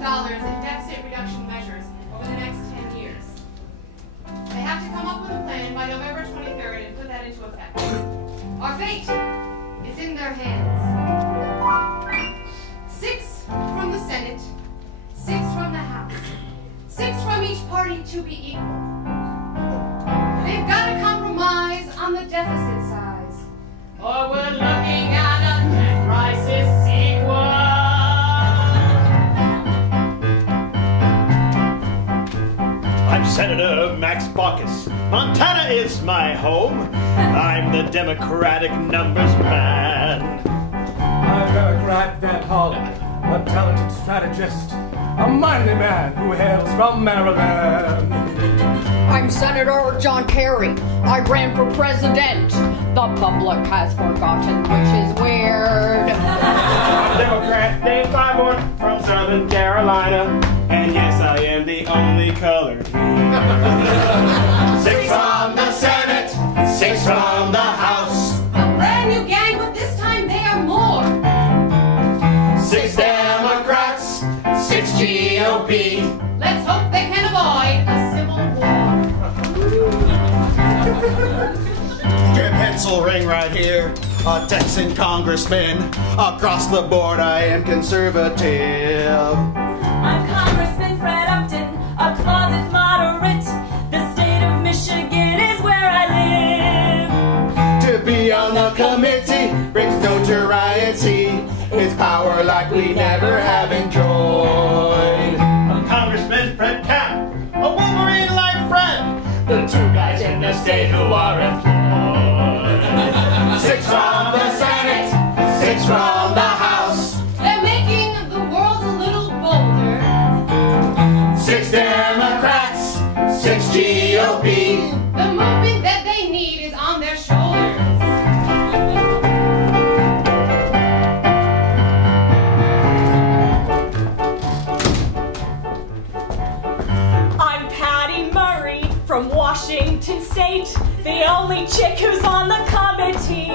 in deficit reduction measures over the next 10 years. They have to come up with a plan by November 23rd and put that into effect. Our fate is in their hands. 6 from the Senate, 6 from the House, 6 from each party to be equal. They've got to compromise on the deficit size, or we're looking at a debt crisis sequel. I'm Senator Max Baucus. Montana is my home. I'm the Democratic numbers man. I'm Democrat Van Hollen, a talented strategist, a manly man who hails from Maryland. I'm Senator John Kerry. I ran for president. The public has forgotten, which is weird. I'm Democrat Dave Clybourne from Southern Carolina. And yes, I am the only colored here. 6 from the Senate, 6 from the House. A brand new gang, but this time they are more. 6 Democrats, 6 GOP. Let's hope they can avoid a civil war. Your pencil ring right here. A Texan congressman. Across the board, I am conservative. I'm Congressman Fred Upton, a closet moderate. The state of Michigan is where I live. To be on the committee brings notoriety. It's power like we never have enjoyed. I'm Congressman Fred Camp, a Wolverine-like friend. The 2 guys in the state who are employed. 6 from the Senate, 6 from the House. They're making the world a little bolder. 6 Democrats, 6 GOP. The movement that they need is on their shoulders. I'm Patty Murray from Washington State, the only chick who's on the committee.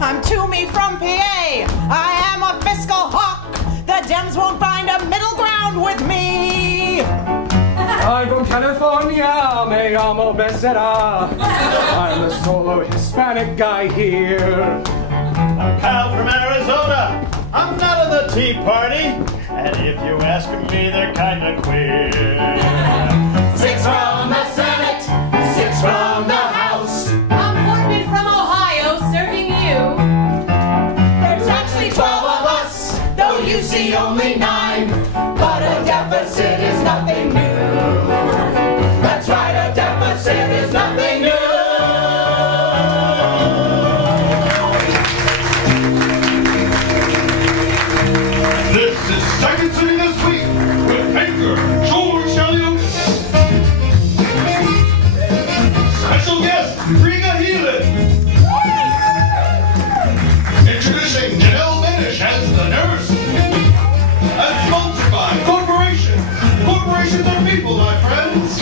I'm Toomey from PA. I am a fiscal hawk. The Dems won't find a middle ground with me. I'm from California, me llamo Becerra. I'm the solo Hispanic guy here. I'm Kyle from Arizona. I'm not in the Tea Party. And if you ask me, they're kinda queer. 6 from the Senate, 6 from the House. I'm Portman from Ohio, serving you. There's actually 12 of us, though you see only 9. But a deficit is nothing new. That's right, a deficit is nothing new. This is Second City This Week with anchor George Caleodis. Special guest Briga Heelan. Introducing Janelle Minish as the nurse. And sponsored by corporations. Corporations are people, my friends.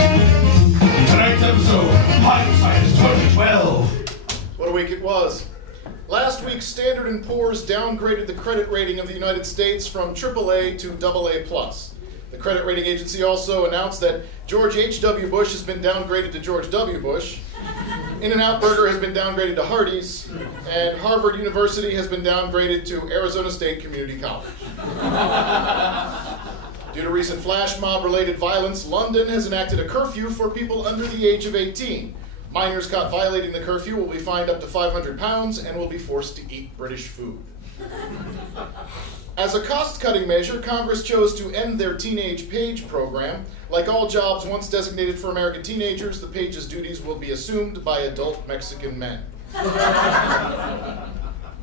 Tonight's episode, Hindsight 2012. What a week it was. Last week, Standard & Poor's downgraded the credit rating of the United States from AAA to AA+. The credit rating agency also announced that George H.W. Bush has been downgraded to George W. Bush, In-N-Out Burger has been downgraded to Hardee's, and Harvard University has been downgraded to Arizona State Community College. Due to recent flash mob-related violence, London has enacted a curfew for people under the age of 18. Minors caught violating the curfew will be fined up to £500 and will be forced to eat British food. As a cost-cutting measure, Congress chose to end their Teenage Page program. Like all jobs once designated for American teenagers, the page's duties will be assumed by adult Mexican men.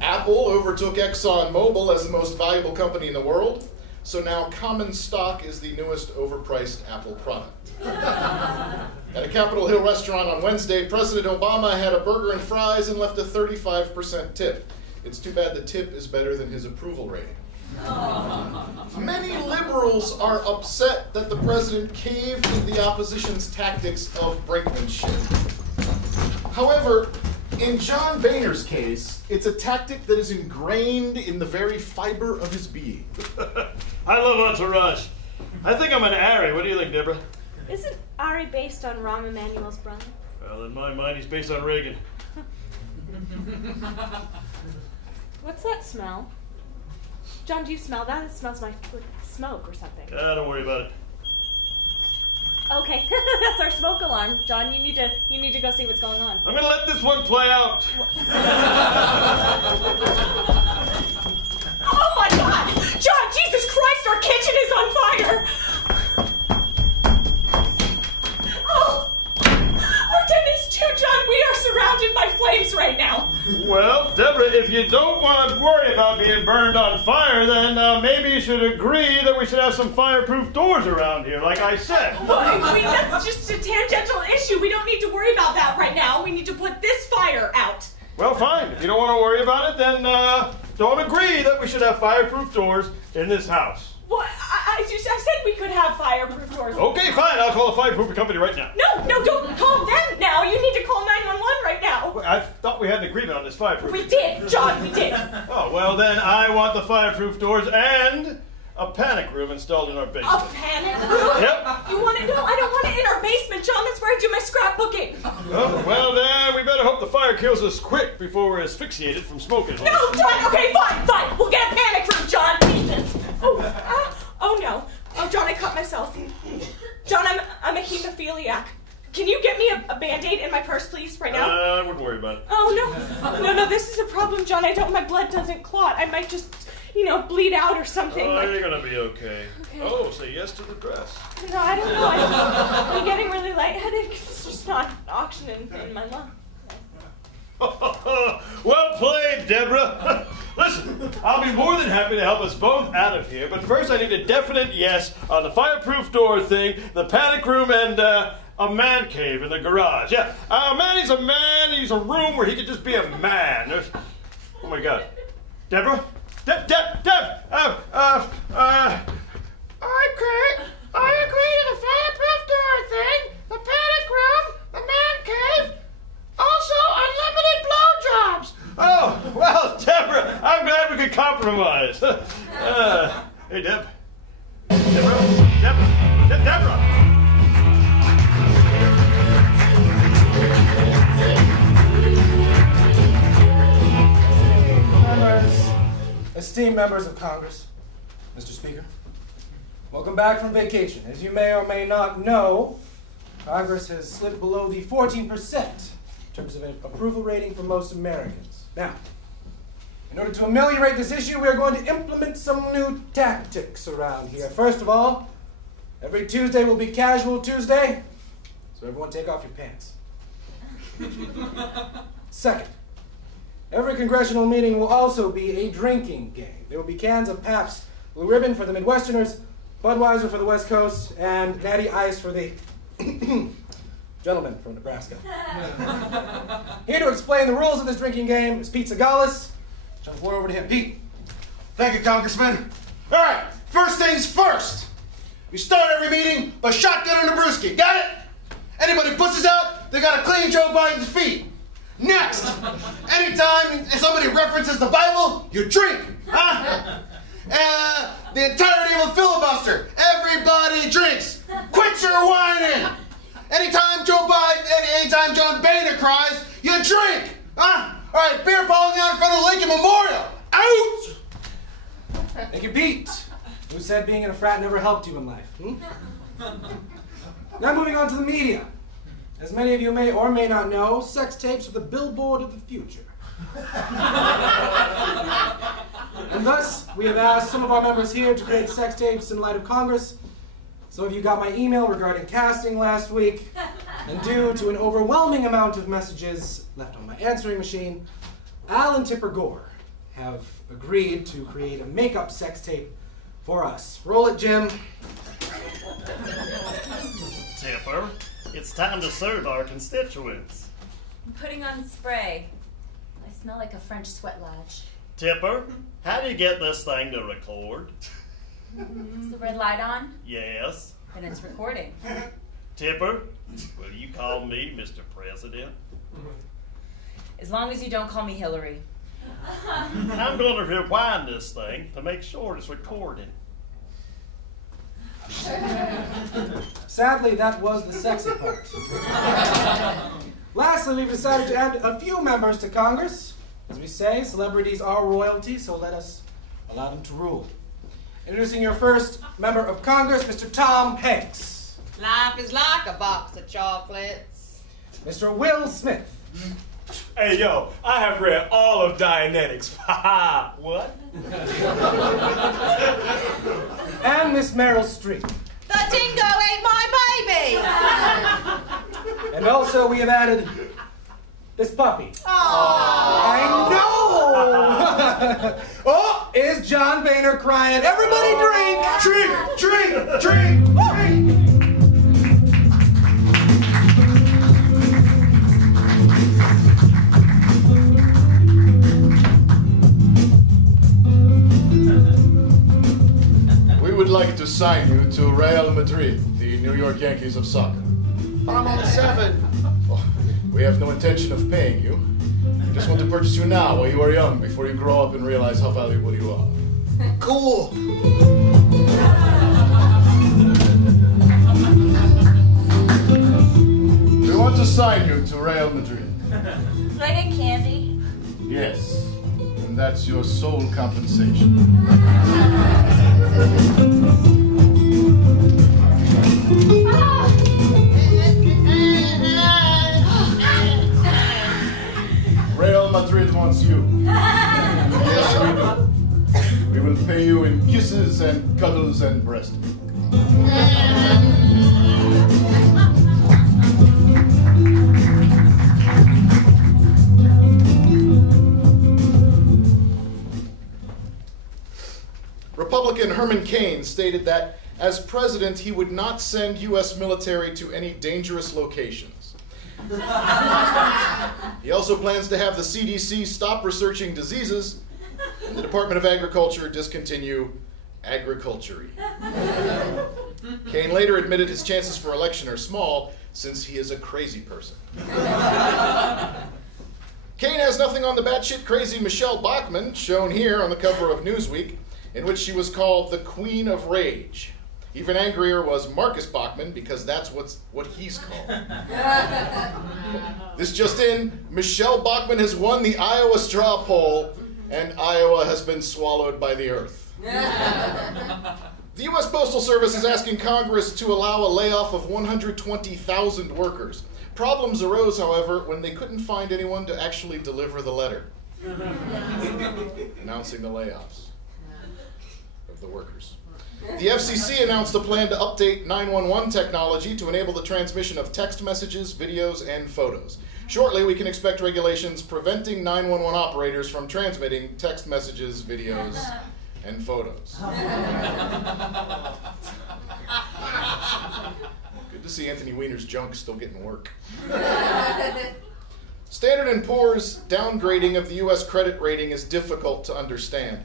Apple overtook ExxonMobil as the most valuable company in the world, so now common stock is the newest overpriced Apple product. At a Capitol Hill restaurant on Wednesday, President Obama had a burger and fries and left a 35% tip. It's too bad the tip is better than his approval rating. Many liberals are upset that the president caved to the opposition's tactics of brinkmanship. However, In John Boehner's case, it's a tactic that is ingrained in the very fiber of his being. I love entourage. I think I'm an Ari. What do you think, Deborah? Isn't Ari based on Rahm Emanuel's brother? Well, in my mind, he's based on Reagan. What's that smell? John, do you smell that? It smells like smoke or something. Don't worry about it. Okay, that's our smoke alarm. John, you need to go see what's going on. I'm gonna let this one play out. Oh my God! John, Jesus Christ, our kitchen is on fire! Oh! Our tent is too, John. We are surrounded by flames right now. Well, Deborah, if you don't want to worry about being burned on fire, then maybe you should agree that we should have some fireproof doors around here, like I said. Well, I mean, that's just a tangential issue. We don't need to worry about that right now. We need to put this fire out. Well, fine. If you don't want to worry about it, then don't agree that we should have fireproof doors in this house. Well, I said we could have fireproof doors. Okay, fine. I'll call the fireproofing company right now. No, don't call them now. You need to call 911 right now. I thought we had an agreement on this fireproof. We did, John, we did. Oh, well, then I want the fireproof doors and a panic room installed in our basement. A panic room? Yep. You want it? No, I don't want it in our basement, John. That's where I do my scrapbooking. Oh, well, then we better hope the fire kills us quick before we're asphyxiated from smoking. No, John. Okay, fine. We'll get a panic room, John. Jesus. Oh no. Oh, John, I cut myself. John, I'm a hemophiliac. Can you get me a Band-Aid in my purse, please, right now? I wouldn't worry about it. Oh, no, this is a problem, John. My blood doesn't clot. I might just, bleed out or something. Oh, you're gonna be okay. Oh, say yes to the dress. No, I don't know. I'm getting really lightheaded because it's just not oxygen in my lungs. Well played, Deborah. Listen, I'll be more than happy to help us both out of here, but first I need a definite yes on the fireproof door thing, the panic room, and a man cave in the garage. Yeah, Manny's a man. He's a room where he could just be a man. Oh my God, Deborah, Deb. I agree to the fireproof door thing, the panic room, the man cave, also unlimited blowjobs. Oh, well, Deborah, I'm glad we could compromise. Hey, Deb. Deborah. Esteemed members of Congress, Mr. Speaker, welcome back from vacation. As you may or may not know, Congress has slipped below the 14% in terms of an approval rating for most Americans. Now, in order to ameliorate this issue, we are going to implement some new tactics around here. First of all, every Tuesday will be Casual Tuesday, so everyone take off your pants. Second, every congressional meeting will also be a drinking game. There will be cans of Pabst Blue Ribbon for the Midwesterners, Budweiser for the West Coast, and Natty Ice for the gentleman from Nebraska. Here to explain the rules of this drinking game is Pete Segalis. Turn the floor over to him. Pete. Thank you, Congressman. All right, first things first. We start every meeting by shotgunning the brewski. Got it? Anybody pushes out, they gotta clean Joe Biden's feet. Next, anytime somebody references the Bible, you drink. Huh? The entirety of a filibuster. Everybody drinks. Quit your whining. Anytime John Boehner cries, you drink. Huh? All right, beer pong out in front of the Lincoln Memorial. Out! Thank you, Pete. Who said being in a frat never helped you in life? Now moving on to the media. As many of you may or may not know, sex tapes are the billboard of the future. And thus, we have asked some of our members here to create sex tapes in light of Congress. Some of you got my email regarding casting last week, and due to an overwhelming amount of messages left on my answering machine, Al and Tipper Gore have agreed to create a makeup sex tape for us. Roll it, Jim. Tipper, it's time to serve our constituents. I'm putting on spray. I smell like a French sweat lodge. Tipper, how do you get this thing to record? Is the red light on? Yes. Then it's recording. Tipper, will you call me Mr. President? As long as you don't call me Hillary. I'm going to rewind this thing to make sure it's recorded. Sadly, that was the sexy part. Lastly, we've decided to add a few members to Congress. As we say, celebrities are royalty, so let us allow them to rule. Introducing your first member of Congress, Mr. Tom Hanks. Life is like a box of chocolates. Mr. Will Smith. Hey, yo, I have read all of Dianetics. Ha What? And Miss Meryl Streep. The dingo ate my baby! And also we have added this puppy. Aww. I know! Oh, is John Boehner crying? Everybody drink! Drink! Drink! Drink! Drink! We would like to sign you to Real Madrid, the New York Yankees of soccer. But I'm on 7. Oh, we have no intention of paying you. We just want to purchase you now while you are young, before you grow up and realize how valuable you are. Cool. We want to sign you to Real Madrid. Do I get candy? Yes, and that's your sole compensation. Real Madrid wants you. Yes, we do. We will pay you in kisses and cuddles and breast milk. Republican Herman Cain stated that, as president, he would not send U.S. military to any dangerous locations. He also plans to have the CDC stop researching diseases and the Department of Agriculture discontinue agriculture. Cain later admitted his chances for election are small, since he is a crazy person. Cain has nothing on the batshit crazy Michelle Bachmann, shown here on the cover of Newsweek, in which she was called the Queen of Rage. Even angrier was Marcus Bachmann, because that's what he's called. This just in, Michelle Bachmann has won the Iowa straw poll, and Iowa has been swallowed by the earth. The U.S. Postal Service is asking Congress to allow a layoff of 120,000 workers. Problems arose, however, when they couldn't find anyone to actually deliver the letter announcing the layoffs of the workers. The FCC announced a plan to update 911 technology to enable the transmission of text messages, videos, and photos. Shortly, we can expect regulations preventing 911 operators from transmitting text messages, videos, and photos. Good to see Anthony Weiner's junk still getting work. Standard & Poor's downgrading of the U.S. credit rating is difficult to understand.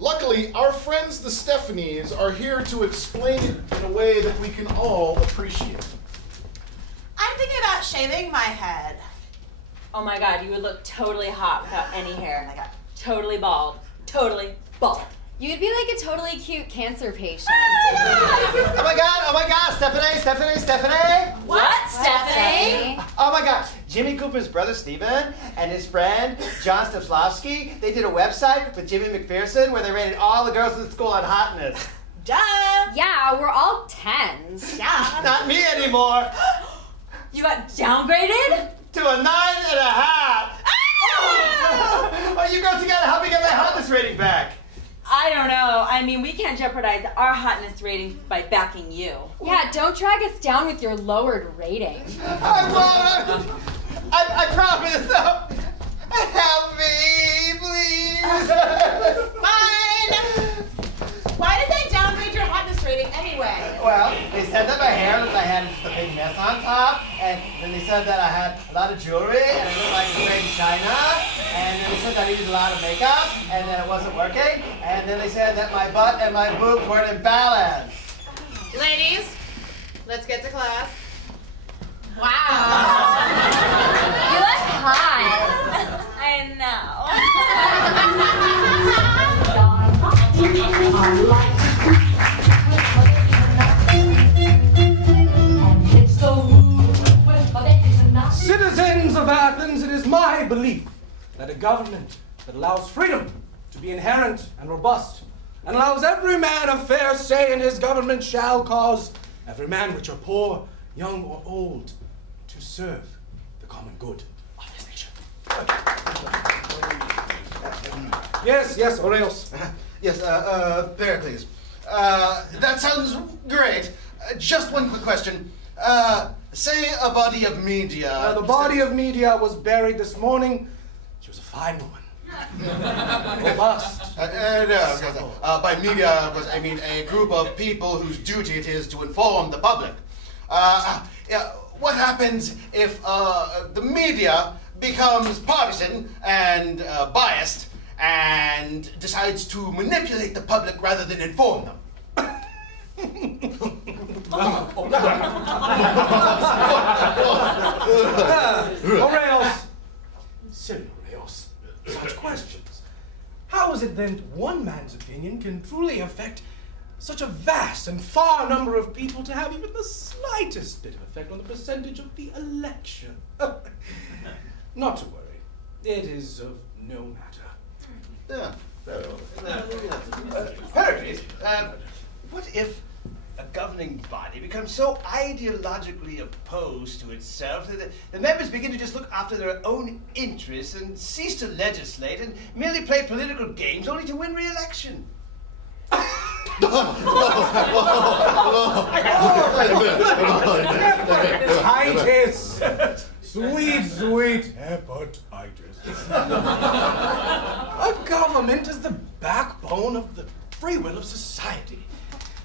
Luckily, our friends the Stephanies are here to explain it in a way that we can all appreciate. I'm thinking about shaving my head. Oh my god, you would look totally hot without any hair. Oh my god. Totally bald. Totally bald. You'd be like a totally cute cancer patient. Oh my god, Stephanie! What, Stephanie? Oh my god, Jimmy Cooper's brother Steven and his friend John Steflovsky, they did a website with Jimmy McPherson where they rated all the girls in the school on hotness. Duh! Yeah, we're all 10s. Yeah. Not me anymore. You got downgraded? To a 9.5. Oh, you girls gotta help me get my hotness rating back. I don't know. I mean, we can't jeopardize our hotness rating by backing you. Yeah, don't drag us down with your lowered rating. I won't. I promise. Help me, please. Fine. Why did they downgrade your hotness rating anyway? Well, they said that my hair looked like I had just a big mess on top, and then they said that I had a lot of jewelry, and it looked like it was made in China, and then they said that I needed a lot of makeup, and then it wasn't working, and then they said that my butt and my boobs weren't in balance. Ladies, let's get to class. Wow. You look hot. Citizens of Athens, it is my belief that a government that allows freedom to be inherent and robust, and allows every man a fair say in his government, shall cause every man, which are poor, young, or old, to serve the common good of his nation. Yes, Oreos. Yes, Pericles. That sounds great. Just one quick question. Say a body of media. The body of media was buried this morning. She was a fine woman. Robust. No, by media, of course, I mean a group of people whose duty it is to inform the public. What happens if the media becomes partisan and biased and decides to manipulate the public rather than inform them? Oreos. Silly Oreos. Such questions. How is it then that one man's opinion can truly affect such a vast and far number of people to have even the slightest bit of effect on the percentage of the election? Not to worry. It is of no matter. Pericles, what if a governing body becomes so ideologically opposed to itself that the members begin to just look after their own interests and cease to legislate and merely play political games only to win re-election? Hepatitis! Sweet hepatitis. A government is the backbone of the free will of society.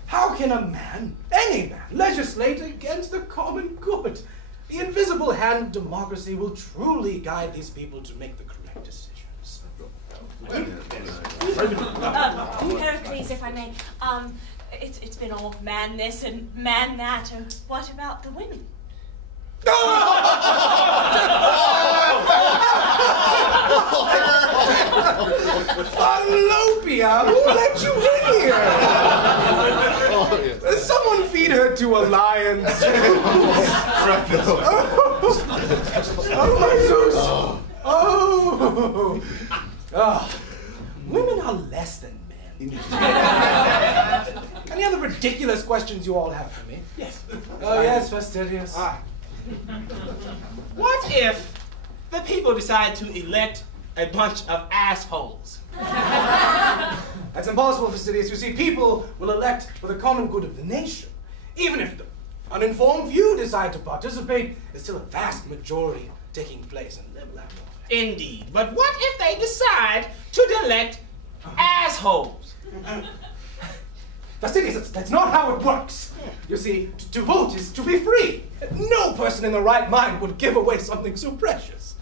How can a man, any man, legislate against the common good? The invisible hand of democracy will truly guide these people to make the correct decisions. Pericles, if I may, it's been all man this and man that. What about the women? Fallopian? Who let you in here? Someone feed her to a lion. Oh, my Zeus. Oh. Women are less than men. Any other ridiculous questions you all have for me? Yes. Oh, yes, fastidious. What if the people decide to elect a bunch of assholes? That's impossible, fastidious. You see, people will elect for the common good of the nation. Even if the uninformed few decide to participate, there's still a vast majority taking place, and they will have more. Indeed. But what if they decide to elect assholes? Fastidious, that's not how it works. You see, to vote is to be free. No person in the right mind would give away something so precious.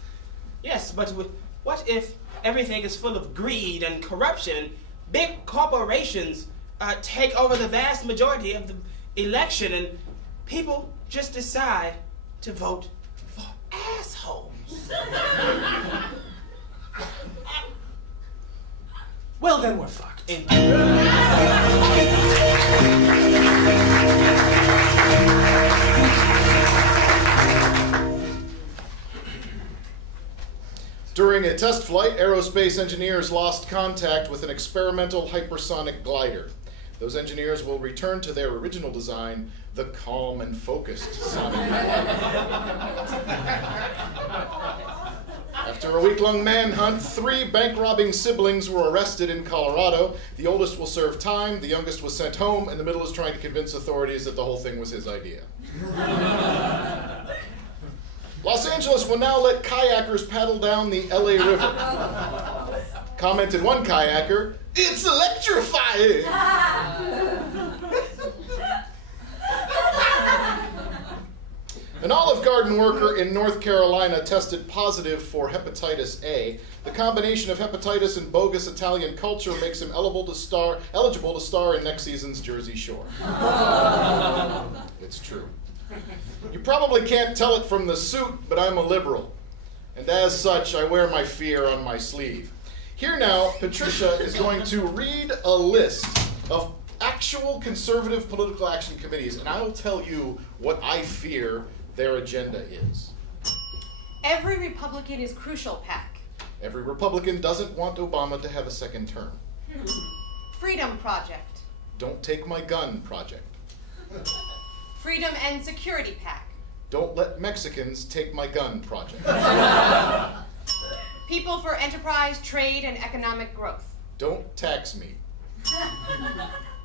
Yes, but what if everything is full of greed and corruption? Big corporations take over the vast majority of the election, and people just decide to vote for assholes. Well, then we're fucked. During a test flight, aerospace engineers lost contact with an experimental hypersonic glider. Those engineers will return to their original design, the calm and focused sonic. After a week-long manhunt, 3 bank-robbing siblings were arrested in Colorado. The oldest will serve time, the youngest was sent home, and the middle is trying to convince authorities that the whole thing was his idea. Los Angeles will now let kayakers paddle down the LA River. Commented one kayaker, "It's electrifying!" An Olive Garden worker in North Carolina tested positive for hepatitis A. The combination of hepatitis and bogus Italian culture makes him eligible to star in next season's Jersey Shore. It's true. You probably can't tell it from the suit, but I'm a liberal. And as such, I wear my fear on my sleeve. Here now, Patricia is going to read a list of actual conservative political action committees, and I'll tell you what I fear their agenda is. Every Republican is crucial, PAC. Every Republican doesn't want Obama to have a second term. Freedom Project. Don't take my gun project. Freedom and Security PAC. Don't let Mexicans take my gun project. People for Enterprise, Trade, and Economic Growth. Don't tax me.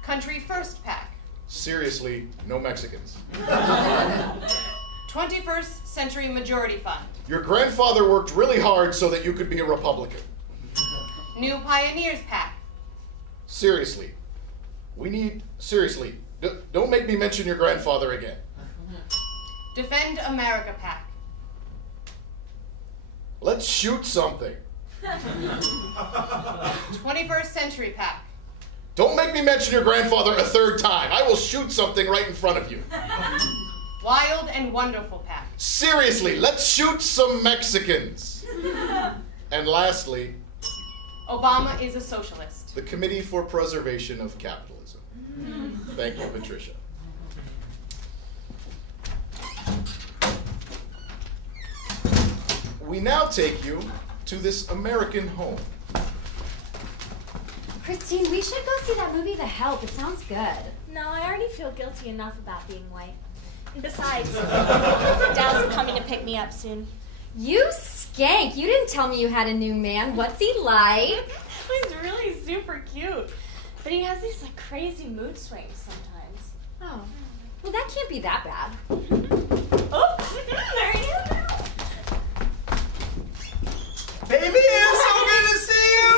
Country First PAC. Seriously, no Mexicans. 21st Century Majority Fund. Your grandfather worked really hard so that you could be a Republican. New Pioneers PAC. Seriously. Seriously, don't make me mention your grandfather again. Defend America PAC. Let's shoot something. 21st Century PAC. Don't make me mention your grandfather a third time. I will shoot something right in front of you. Wild and Wonderful PAC. Seriously, let's shoot some Mexicans. And lastly, Obama is a socialist. the Committee for Preservation of Capitalism. Thank you, Patricia. We now take you to this American home. Christine, we should go see that movie, The Help. It sounds good. No, I already feel guilty enough about being white. And besides, Dow's coming to pick me up soon. You skank. You didn't tell me you had a new man. What's he like? He's really super cute. But he has these like crazy mood swings sometimes. Oh. Well, that can't be that bad. Oh, there he is. Baby, it's so good to see you!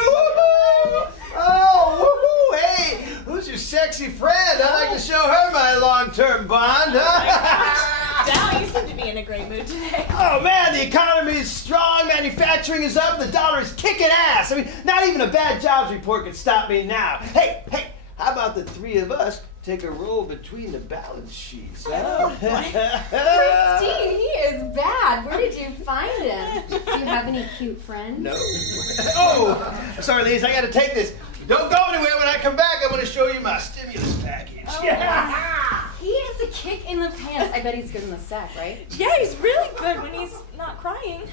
Oh, woohoo! Hey, who's your sexy friend? I'd like to show her my long-term bond. Dow, you seem to be in a great mood today. Oh man, the economy is strong, manufacturing is up, the dollar is kicking ass. I mean, not even a bad jobs report can stop me now. Hey, how about the three of us take a roll between the balance sheets, huh? Christine, he is bad. Where did you find him? Do you have any cute friends? No. Oh, sorry, Lise, I gotta take this. Don't go anywhere. When I come back, I'm gonna show you my stimulus package. Oh, he is a kick in the pants. I bet he's good in the sack, right? Yeah, he's really good when he's not crying.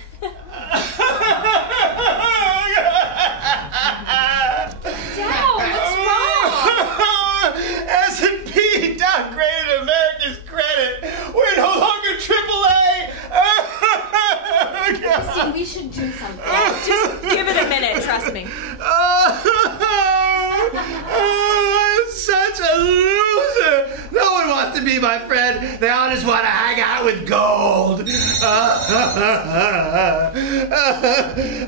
Dow, what's wrong? S&P downgraded America's credit. We're no longer AAA. Christine, we should do something. Just give it a minute, trust me. I'm such a loser. No one wants to be my friend. They all just want to hang out with gold.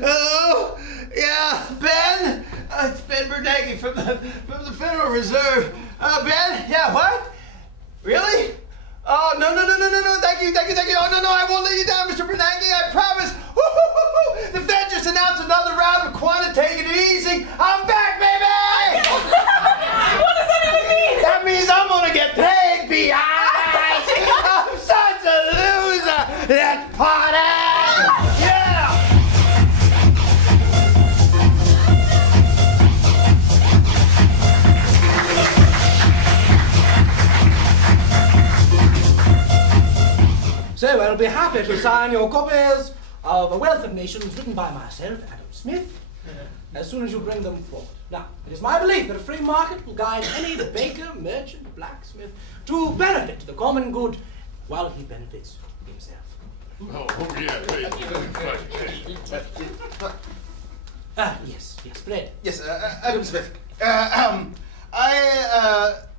Oh, yeah, Ben. It's Ben Bernanke from the Federal Reserve. Ben, yeah, what? Really? Oh, no, thank you. Oh, no, I won't let you down, Mr. Bernanke, I promise. The Fed just announced another round of quantitative easing. I'm back, baby! What does that even mean? That means I'm gonna get paid, B.I. I'm such a loser. Let's party! Yeah! So I'll be happy to sign your copies of A Wealth of Nations written by myself, Adam Smith, as soon as you bring them forward. Now, it is my belief that a free market will guide any baker, merchant, blacksmith to benefit the common good while he benefits himself. Yes, Fred. Yes, Adam Smith.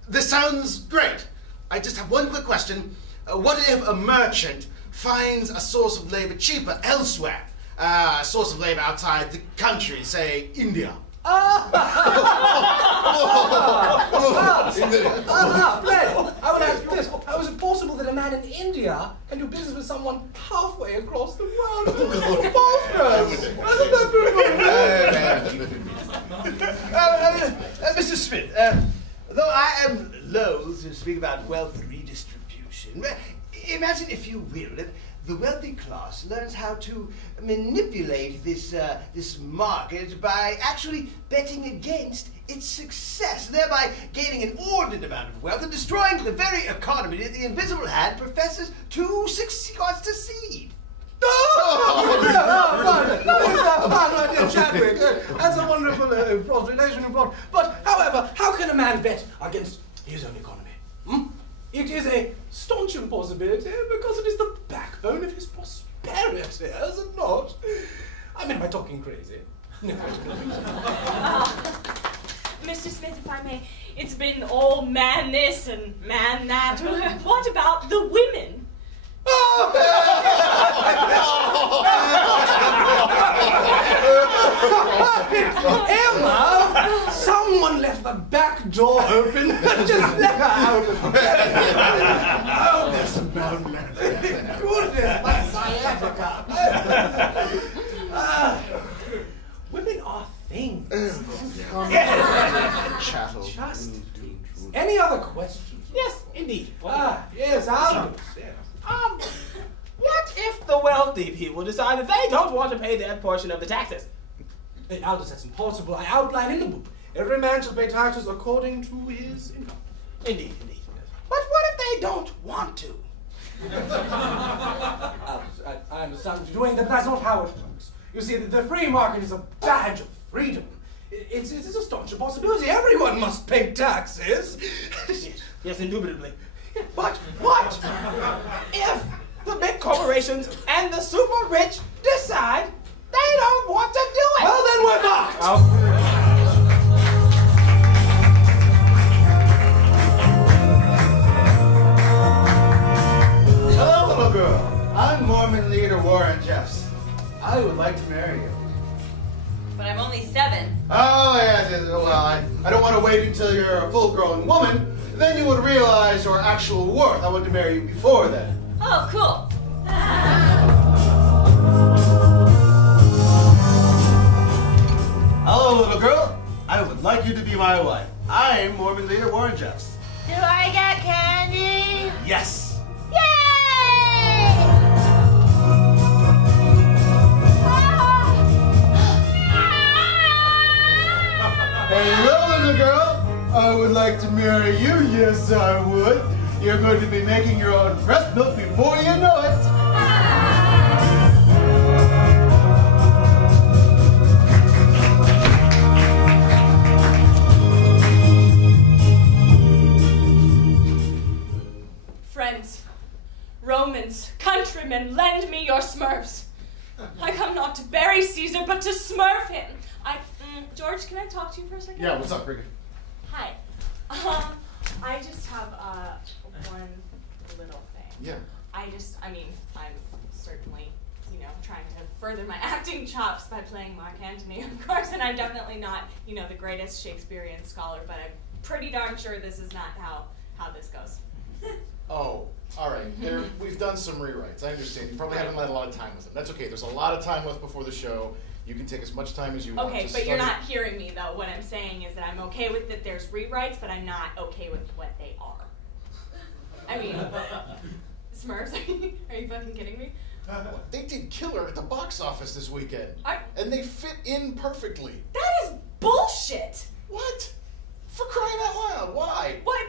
This sounds great. I just have one quick question. What if a merchant finds a source of labor cheaper elsewhere? A source of labor outside the country, say India. Fred, I would ask you this. How is it possible that a man in India can do business with someone halfway across the world? Mr. Smith, though I am loath to speak about wealth redistribution, imagine, if you will, the wealthy class learns how to manipulate this market by actually betting against its success, thereby gaining an inordinate amount of wealth and destroying the very economy that the invisible hand professes to seed. Chadwick, that's a wonderful postulation. But, however, how can a man bet against his own economy? It is a staunch impossibility because it is the backbone of his prosperity, is it not? I mean, am I talking crazy? No, Mr. Smith, if I may, it's been all man this and man that. What about the women? Emma, someone left the back door open. Just let her out of bed. Oh, there's some boundless. Goodness, my sciatica. Women are things. Chattel. Just things. Any other questions? Yes, indeed. Yes, I'll. What if the wealthy people decide that they don't want to pay their portion of the taxes? Aldous, that's impossible. I outline in the book. Every man shall pay taxes according to his income. Indeed. But what if they don't want to? I understand what you're doing, but that's not how it works. You see, the free market is a badge of freedom. It's a staunch possibility. Everyone must pay taxes. Yes, indubitably. But what if the big corporations and the super rich decide they don't want to do it? Well, then we're fucked. Hello, little girl. I'm Mormon leader Warren Jeffs. I would like to marry you. But I'm only 7. Oh, yes. Well, I don't want to wait until you're a full-grown woman. Then you would realize your actual worth. I want to marry you before then. Oh, cool. Hello, little girl. I would like you to be my wife. I am Mormon leader Warren Jeffs. Do I get candy? Yes. Yay! Hello, little girl. I would like to marry you. Yes, I would. You're going to be making your own breast milk before you know it. Friends, Romans, countrymen, lend me your Smurfs. I come not to bury Caesar, but to Smurf him. George, can I talk to you for a second? Yeah, what's up, Briga? Hi. I just have one little thing. Yeah. I'm certainly, trying to further my acting chops by playing Mark Antony, of course, and I'm definitely not, the greatest Shakespearean scholar, but I'm pretty darn sure this is not how this goes. Oh, all right. We've done some rewrites. I understand. You probably haven't had a lot of time with them. That's okay. There's a lot of time left before the show. You can take as much time as you want. Okay, but you're not hearing me, though. What I'm saying is that I'm okay with that there's rewrites, but I'm not okay with what they are. I mean, Smurfs, are you fucking kidding me? They did killer at the box office this weekend. And they fit in perfectly. That is bullshit! What? For crying out loud, why? What?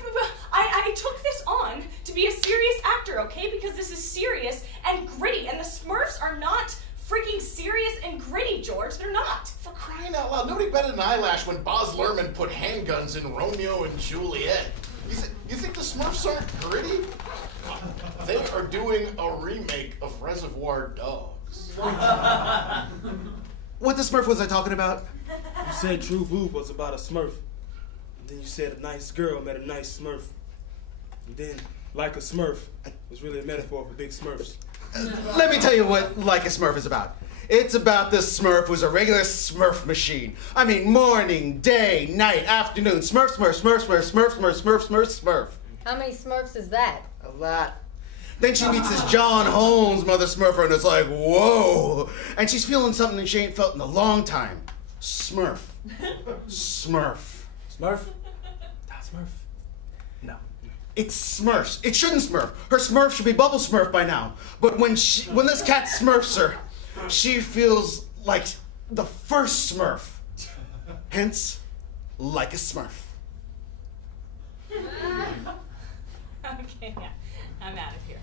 I took this on to be a serious actor, okay? Because this is serious and gritty, and the Smurfs are not freaking serious and gritty, George. They're not. For crying out loud, nobody bet an eyelash when Baz Luhrmann put handguns in Romeo and Juliet. You think the Smurfs aren't gritty? They are doing a remake of Reservoir Dogs. What the Smurf was I talking about? You said True Blue was about a Smurf. And then you said a nice girl met a nice Smurf. And then, like a Smurf, was really a metaphor for big Smurfs. Let me tell you what Like a Smurf is about. It's about this Smurf who's a regular Smurf machine. I mean, morning, day, night, afternoon, Smurf, Smurf, Smurf, Smurf, Smurf, Smurf, Smurf, Smurf, Smurf. How many Smurfs is that? A lot. Then she meets this John Holmes mother Smurfer, and it's like, whoa. And she's feeling something she ain't felt in a long time. Smurf. Smurf. Smurf? Not Smurf. No. It's Smurfs. It shouldn't Smurf. Her Smurf should be Bubble Smurf by now. But when this cat Smurfs her, she feels like the first Smurf. Hence, like a Smurf. Okay, yeah. I'm out of here.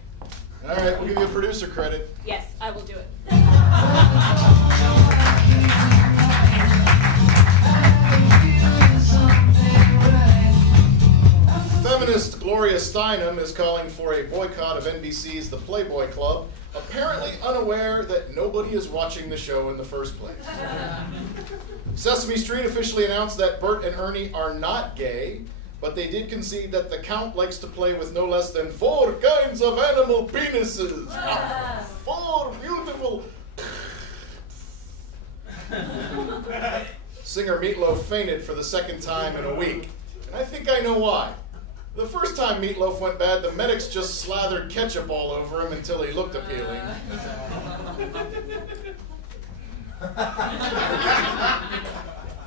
All right, we'll give you a producer credit. Yes, I will do it. Feminist Gloria Steinem is calling for a boycott of NBC's The Playboy Club, apparently unaware that nobody is watching the show in the first place. Sesame Street officially announced that Bert and Ernie are not gay, but they did concede that the Count likes to play with no less than 4 kinds of animal penises. 4 beautiful... Singer Meatloaf fainted for the 2nd time in a week, and I think I know why. The first time Meatloaf went bad, the medics just slathered ketchup all over him until he looked appealing.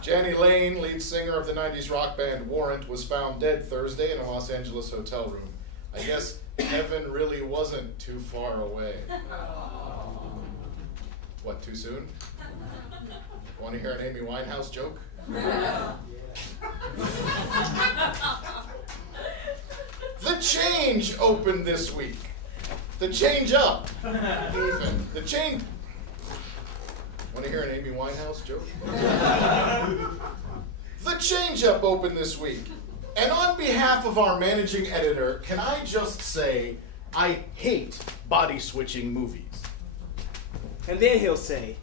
Janny Lane, lead singer of the 90s rock band Warrant, was found dead Thursday in a Los Angeles hotel room. I guess heaven really wasn't too far away. What, too soon? Want to hear an Amy Winehouse joke? The Change opened this week. The Change Up. Even. The Change... Want to hear an Amy Winehouse joke? The Change Up opened this week. And on behalf of our managing editor, can I just say, I hate body-switching movies. And then he'll say,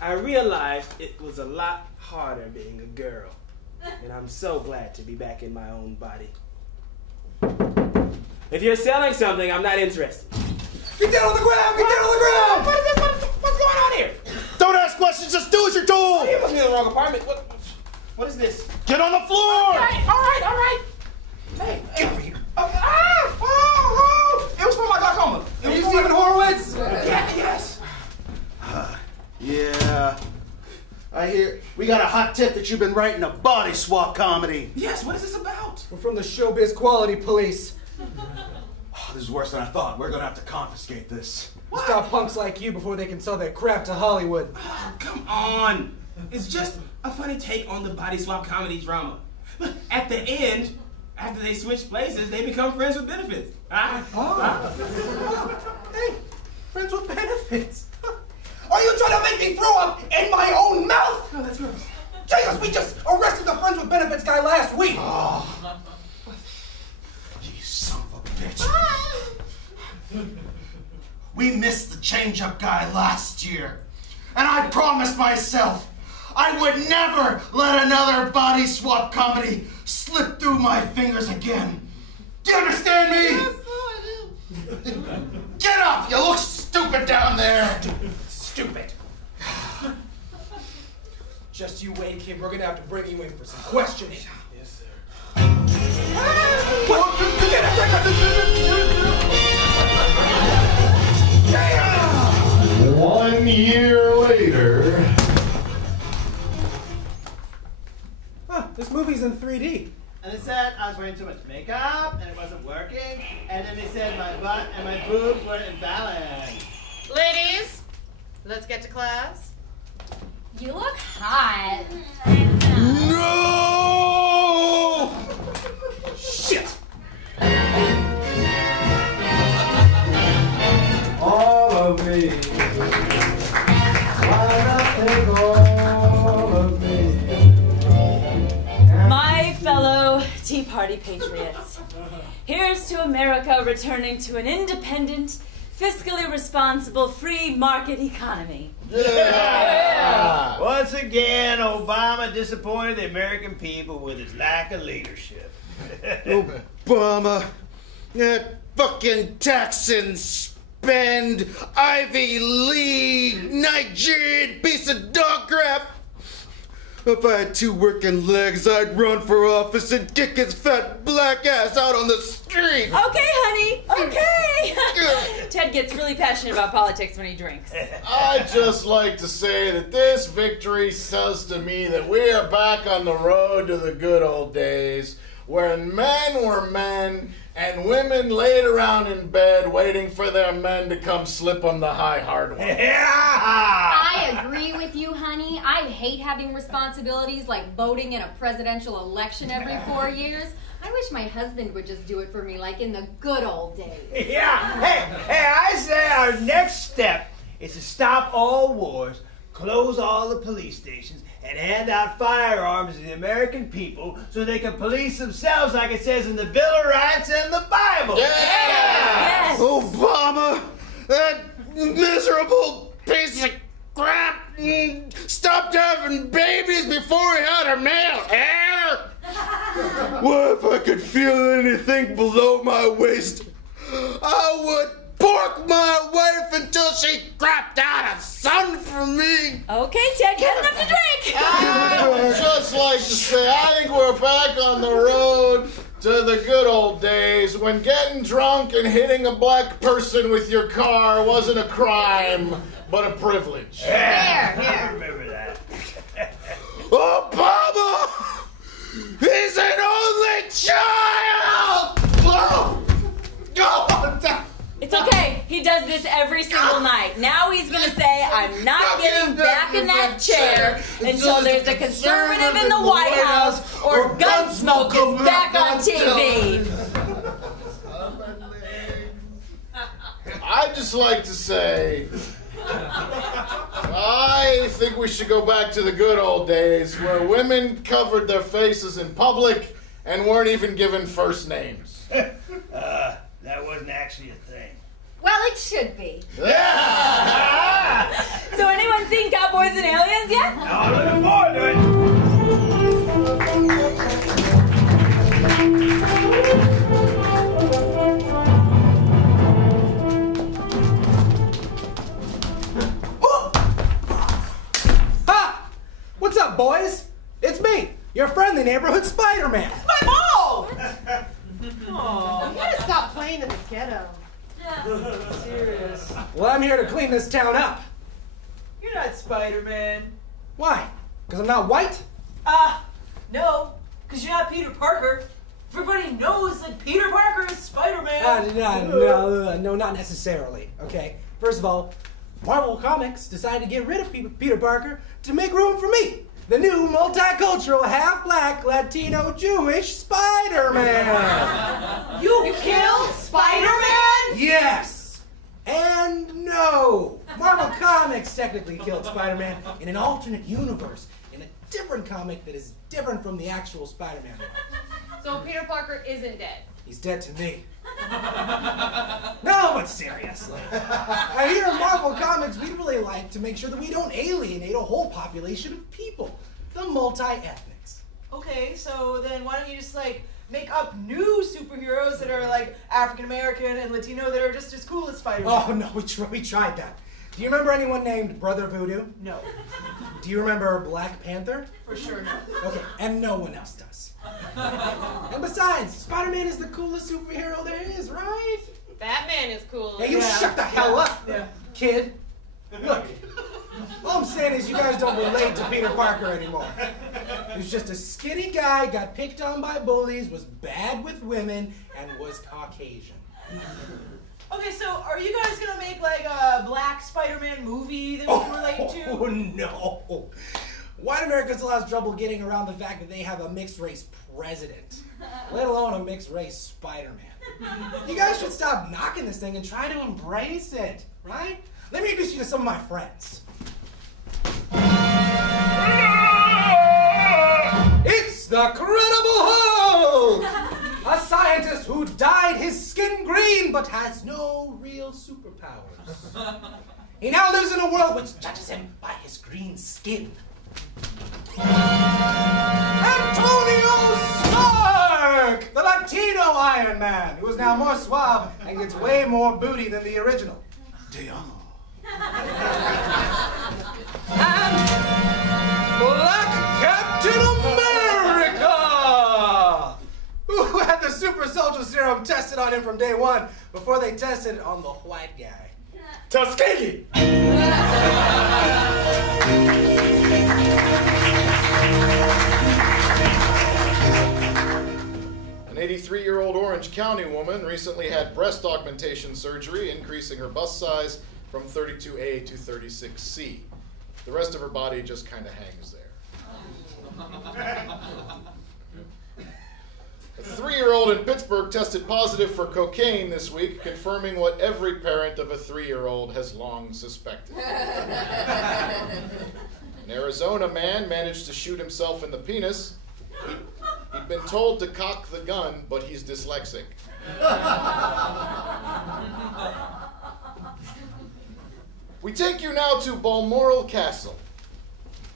I realized it was a lot harder being a girl. And I'm so glad to be back in my own body. If you're selling something, I'm not interested. Get down on the ground! Get down on the ground! What is this? What's going on here? Don't ask questions, just do as you're told! Oh, you must be in the wrong apartment. What is this? Get on the floor! Okay, all right. Hey, get over here. Oh, it was for my glaucoma. Are you Stephen Horowitz? Yes. Yeah. I hear we got a hot tip that you've been writing a body swap comedy. Yes, what is this about? We're from the Showbiz Quality Police. Oh, this is worse than I thought. We're gonna have to confiscate this. We'll stop punks like you before they can sell their crap to Hollywood. Oh, come on. It's just a funny take on the body swap comedy drama. Look, at the end, after they switch places, they become friends with benefits. Hey, friends with benefits. Are you trying to make me throw up in my own mouth? No, that's gross. Jesus, we just arrested the friends with benefits guy last week. Oh. You son of a bitch. We missed the change-up guy last year. And I promised myself I would never let another body swap comedy slip through my fingers again. Do you understand me? Yes, I do. Get up! You look stupid down there. Stupid. Just you wait, kid. We're gonna have to bring you in for some questioning. Yes, sir. Damn! 1 year later. This movie's in 3D. And they said I was wearing too much makeup and it wasn't working. And then they said my butt and my boobs were imbalanced. Ladies, let's get to class. You look hot. No! Shit! All of me. Why not take all of me? My fellow Tea Party patriots, here's to America returning to an independent, fiscally responsible, free market economy. Yeah. Once again, Obama disappointed the American people with his lack of leadership. Obama, that fucking tax and spend Ivy League Nigerian piece of dog crap. If I had 2 working legs, I'd run for office and kick his fat black ass out on the street. Okay, honey, okay. Ted gets really passionate about politics when he drinks. I'd just like to say that this victory says to me that we are back on the road to the good old days when men were men and women laid around in bed waiting for their men to come slip on the high hard one. I agree with you, honey. I hate having responsibilities like voting in a presidential election every 4 years. I wish my husband would just do it for me like in the good old days. Yeah. Hey, I say our next step is to stop all wars, close all the police stations, and hand out firearms to the American people so they can police themselves like it says in the Bill of Rights and the Bible. Yeah! Yes! Obama, that miserable piece of crap, stopped having babies before he had a male heir. What if I could feel anything below my waist? I would pork my wife until she crapped out a son for me. Okay, Ted, get enough to drink. I would just like to say, I think we're back on the road to the good old days when getting drunk and hitting a black person with your car wasn't a crime, but a privilege. Yeah, I remember that. Obama! He's an only child! It's okay. He does this every single night. Now he's going to say, I'm not getting back in that chair until there's a conservative in the White House or Gunsmoke is back on TV. I'd just like to say, I think we should go back to the good old days where women covered their faces in public and weren't even given first names. That wasn't actually a thing. Well, it should be. Yeah! So anyone seen Cowboys and Aliens yet? I'm looking forward to it. Ha! What's up, boys? It's me, your friendly neighborhood Spider-Man. My ball! Oh, you gotta stop playing in the ghetto. Serious. Well, I'm here to clean this town up. You're not Spider-Man. Why? Because I'm not white? No. Because you're not Peter Parker. Everybody knows that Peter Parker is Spider-Man. No, not necessarily. Okay, first of all, Marvel Comics decided to get rid of Peter Parker to make room for me, the new multicultural, half-black, Latino, Jewish Spider-Man. You killed Spider-Man? Yes! And no! Marvel Comics technically killed Spider-Man in an alternate universe, in a different comic that is different from the actual Spider-Man. So Peter Parker isn't dead. He's dead to me. No, but seriously. I hear in Marvel Comics we'd really like to make sure that we don't alienate a whole population of people. The multi-ethnics. Okay, so then why don't you just, make up new superheroes that are, African-American and Latino that are just as cool as Spider-Man? Oh, no, we tried that. Do you remember anyone named Brother Voodoo? No. Do you remember Black Panther? For sure, no. Okay, and no one else does. And besides, Spider-Man is the coolest superhero there is, right? Batman is cool. Hey, you shut the hell up, kid. Look, all I'm saying is you guys don't relate to Peter Parker anymore. He was just a skinny guy, got picked on by bullies, was bad with women, and was Caucasian. Okay, so are you guys gonna make a Black Spider-Man movie that we can relate to? Oh, no. White America still has trouble getting around the fact that they have a mixed-race president, let alone a mixed-race Spider-Man. You guys should stop knocking this thing and try to embrace it, right? Let me introduce you to some of my friends. It's the Credible Hulk! A scientist who dyed his skin green but has no real superpowers. He now lives in a world which judges him by his green skin. Antonio Stark! The Latino Iron Man, who is now more suave and gets way more booty than the original. Diano. And Black Captain America! Who had the super soldier serum tested on him from day one before they tested it on the white guy. Tuskegee! An 83-year-old Orange County woman recently had breast augmentation surgery, increasing her bust size from 32A to 36C. The rest of her body just kind of hangs there. A 3-year-old in Pittsburgh tested positive for cocaine this week, confirming what every parent of a 3-year-old has long suspected. An Arizona man managed to shoot himself in the penis. He'd been told to cock the gun, but he's dyslexic. We take you now to Balmoral Castle,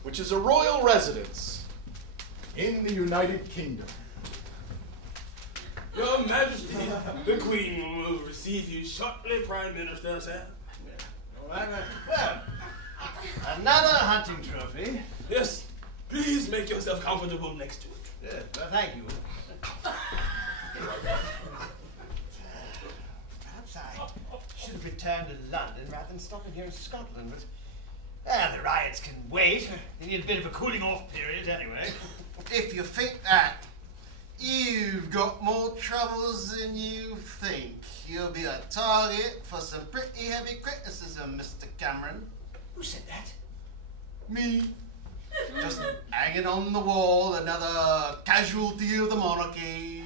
which is a royal residence in the United Kingdom. Your Majesty, the Queen will receive you shortly, Prime Minister, sir. All right. Well, another hunting trophy. Yes, please make yourself comfortable next to it. Yes, well, thank you. Perhaps I should have returned to London rather than stopping here in Scotland, but the riots can wait. They need a bit of a cooling off period anyway. If you think that, you've got more troubles than you think. You'll be a target for some pretty heavy criticism, Mr. Cameron. Who said that? Me. Just hanging on the wall, another casualty of the monarchy.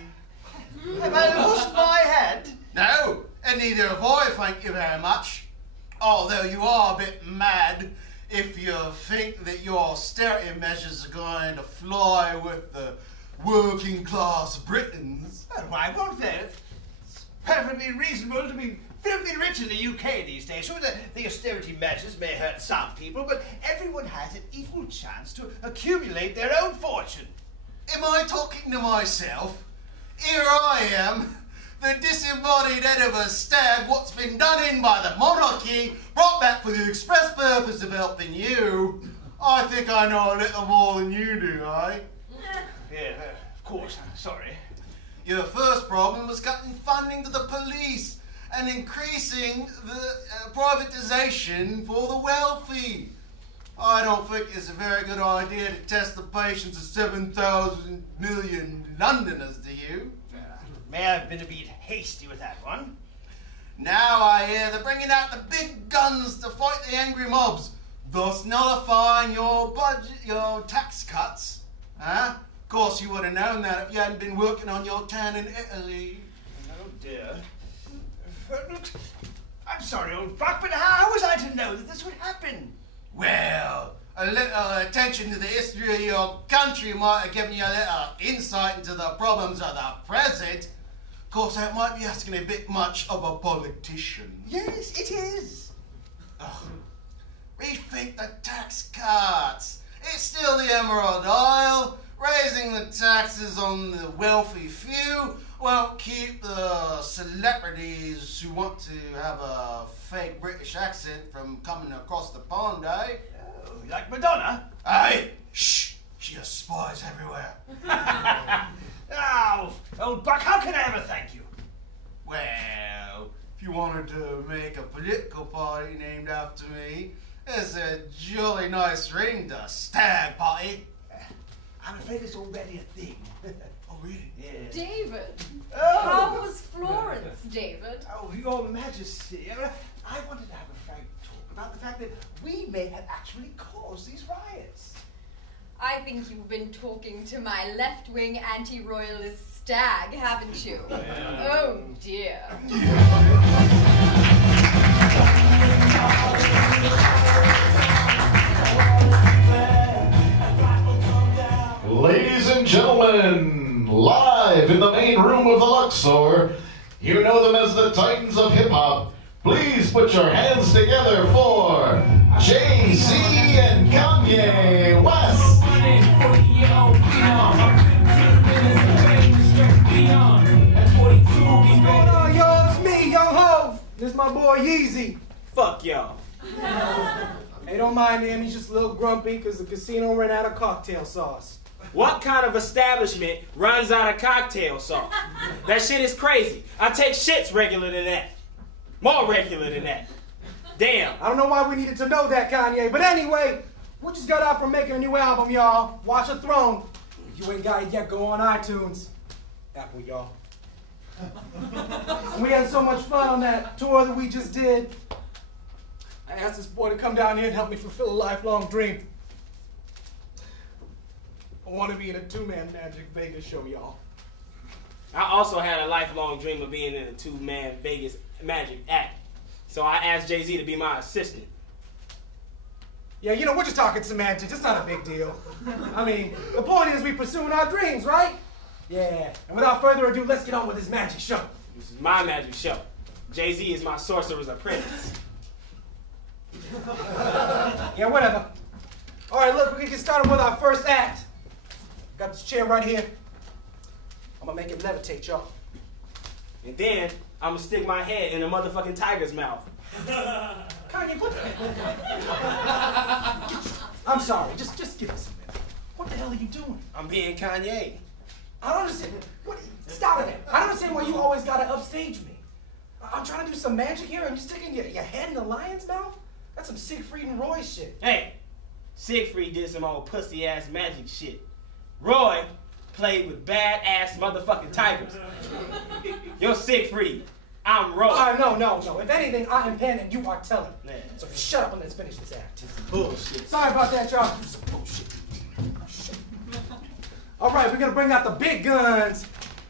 Have I lost my head? No, and neither have I, thank you very much. Although you are a bit mad if you think that your austerity measures are going to fly with the working class Britons. Well, why won't they? It's perfectly reasonable to be filthy rich in the UK these days. Sure, the austerity measures may hurt some people, but everyone has an equal chance to accumulate their own fortune. Am I talking to myself? Here I am, the disembodied head of a stag, what's been done in by the monarchy, brought back for the express purpose of helping you. I think I know a little more than you do, eh? Yeah, of course, I'm sorry. Your first problem was cutting funding to the police and increasing the privatisation for the wealthy. I don't think it's a very good idea to test the patience of 7,000 million Londoners, do you? May I have been a bit hasty with that one. Now I hear they're bringing out the big guns to fight the angry mobs, thus nullifying your budget, your tax cuts. Huh? Of course you would have known that if you hadn't been working on your tan in Italy. Oh dear. I'm sorry, old buck, but how was I to know that this would happen? Well, a little attention to the history of your country might have given you a little insight into the problems of the present. Of course, that might be asking a bit much of a politician. Yes, it is. Rethink the tax cuts. It's still the Emerald Isle. Raising the taxes on the wealthy few won't keep the celebrities who want to have a fake British accent from coming across the pond, eh? Oh, like Madonna? Hey, shh! She has spies everywhere. Oh, old buck, how can I ever thank you? Well, if you wanted to make a political party named after me, there's a jolly nice ring, the Stag Party. I'm afraid it's already a thing. Oh, really? Yeah. David, Oh. how was Florence, David? Oh, Your Majesty, I wanted to have a frank talk about the fact that we may have actually caused these riots. I think you've been talking to my left-wing anti-royalist stag, haven't you? Oh, dear. Ladies and gentlemen, live in the main room of the Luxor, you know them as the Titans of Hip Hop. Please put your hands together for Jay-Z and Kanye West. What's going on, y'all? It's me, Young Hov. This is my boy Yeezy. Fuck y'all. Hey, don't mind him. He's just a little grumpy because the casino ran out of cocktail sauce. What kind of establishment runs out of cocktail sauce? That shit is crazy. I take shits regular than that. More regular than that. Damn. I don't know why we needed to know that, Kanye. But anyway, we just got out from making a new album, y'all. Watch the Throne. If you ain't got it yet, go on iTunes. apple, y'all. We had so much fun on that tour that we just did. I asked this boy to come down here and help me fulfill a lifelong dream. I want to be in a two-man Magic Vegas show, y'all. I also had a lifelong dream of being in a two-man Vegas Magic act. So I asked Jay-Z to be my assistant. Yeah, you know, we're just talking semantics. It's not a big deal. I mean, the point is we pursuing our dreams, right? Yeah. And without further ado, let's get on with this magic show. This is my magic show. Jay-Z is my sorcerer's apprentice. Yeah, whatever. All right, look, we can get started with our first act. Got this chair right here. I'm gonna make it levitate, y'all. And then I'm gonna stick my head in a motherfucking tiger's mouth. Kanye, what the I'm sorry, just give us a minute. What the hell are you doing? I'm being Kanye. I don't understand. Stop it. I don't understand why you always gotta upstage me. I'm trying to do some magic here and you're sticking your head in the lion's mouth? That's some Siegfried and Roy shit. Hey, Siegfried did some old pussy-ass magic shit. Roy played with bad-ass motherfucking tigers. You're Siegfried. I'm Roy. No. If anything, I am Penn and you are Teller. Yeah. So shut up and let's finish this act. Bullshit. Sorry about that, y'all. Bullshit. All right, we're gonna bring out the big guns.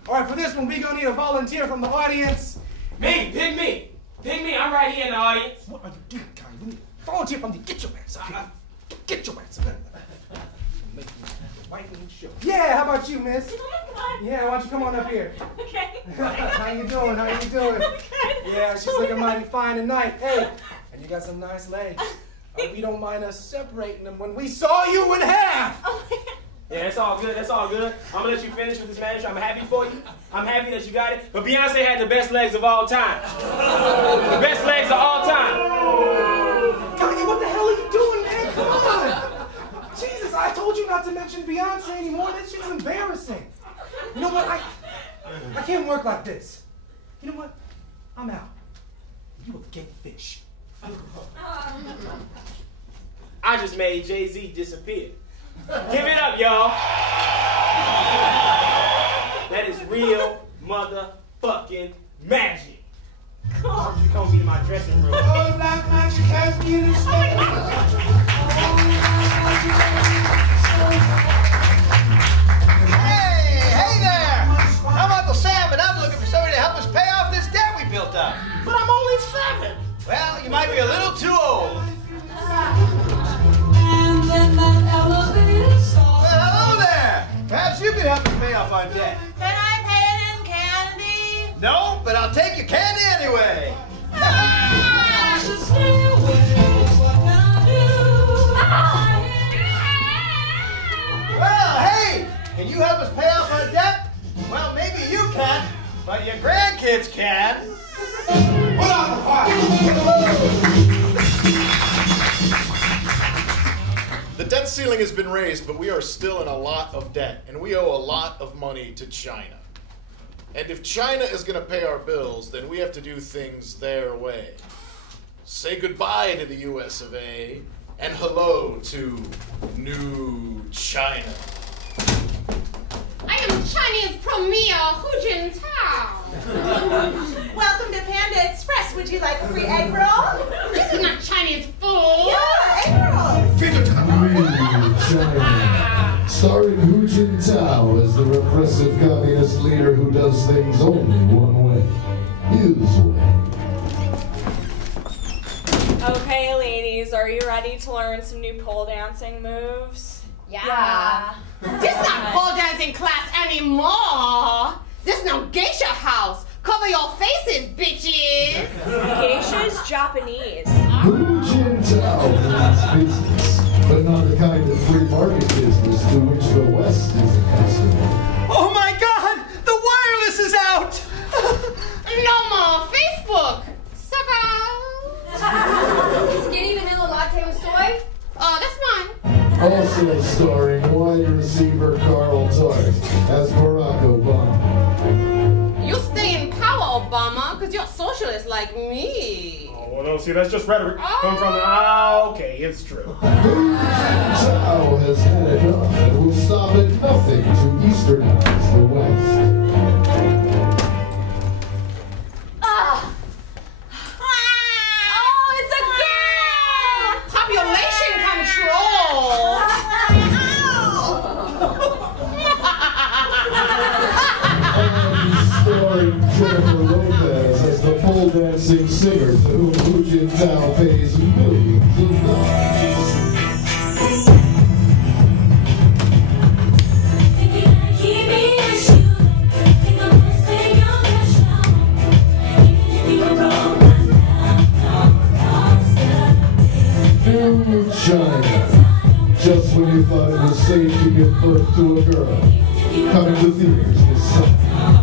All right, for this one, we're gonna need a volunteer from the audience. Me, pick me. Pick me, I'm right here in the audience. What are you doing, Kanye? We need a volunteer from the, get your ass up here. Get your ass up here. Yeah, how about you, miss? Yeah, why don't you come on up here? Okay. How you doing? Yeah, she's looking mighty fine tonight. Hey, and you got some nice legs. We don't mind us separating them when we saw you in half. Yeah, it's all good. I'm gonna let you finish with this magic. I'm happy for you. I'm happy that you got it. But Beyonce had the best legs of all time. The best legs of all time. Kanye, what the hell are you doing, man? Come on. Jesus, I told you not to mention Beyonce anymore. That shit is embarrassing. You know what? I can't work like this. You know what? I'm out. You a gay fish. I just made Jay-Z disappear. Give it up, y'all. That is real motherfucking magic. Why don't you come be in my dressing room? Oh, black magic has me in a state. Hey there! I'm Uncle Sam, and I'm looking for somebody to help us pay off this debt we built up. But I'm only 7. Well, you might be a little too old. And then that elevator stalled. Well, hello there! Perhaps you can help me pay off our debt. Can I pay it in candy? No, but I'll take your candy anyway. I should stay away. What can I do? Well, hey! Can you help us pay off our debt? Well, maybe you can, but your grandkids can. Put on the fire. The debt ceiling has been raised, but we are still in a lot of debt, and we owe a lot of money to China. And if China is going to pay our bills, then we have to do things their way. Say goodbye to the US of A, and hello to New China. I am Chinese Premier Hu Jintao. Welcome to Panda Express. Would you like a free egg roll? This is not Chinese food. Yeah, egg roll. China, starring Hu Jintao as the repressive communist leader who does things only one way, his way. Okay, ladies, are you ready to learn some new pole dancing moves? Yeah. This not pole dancing class anymore. This no geisha house. Cover your faces, bitches. Geisha's Japanese. Hu Jintao means business, but not the kind of free market business to which the West is accustomed. Oh my God! The wireless is out! No more Facebook. Sucker. Skinny vanilla latte with soy? Oh, that's mine. Also starring wide receiver Carl Tart as Barack Obama. You stay in power, Obama, because you're socialist like me. Oh, well, no, see, that's just rhetoric. Come from the... okay, it's true. Hu Jintao has had enough and will stop at nothing to easternize the West. pole dancing singer to whom Hu Jintao pays millions of dollars. In China, just when you thought it was safe to give birth to a girl, coming to theaters this summer.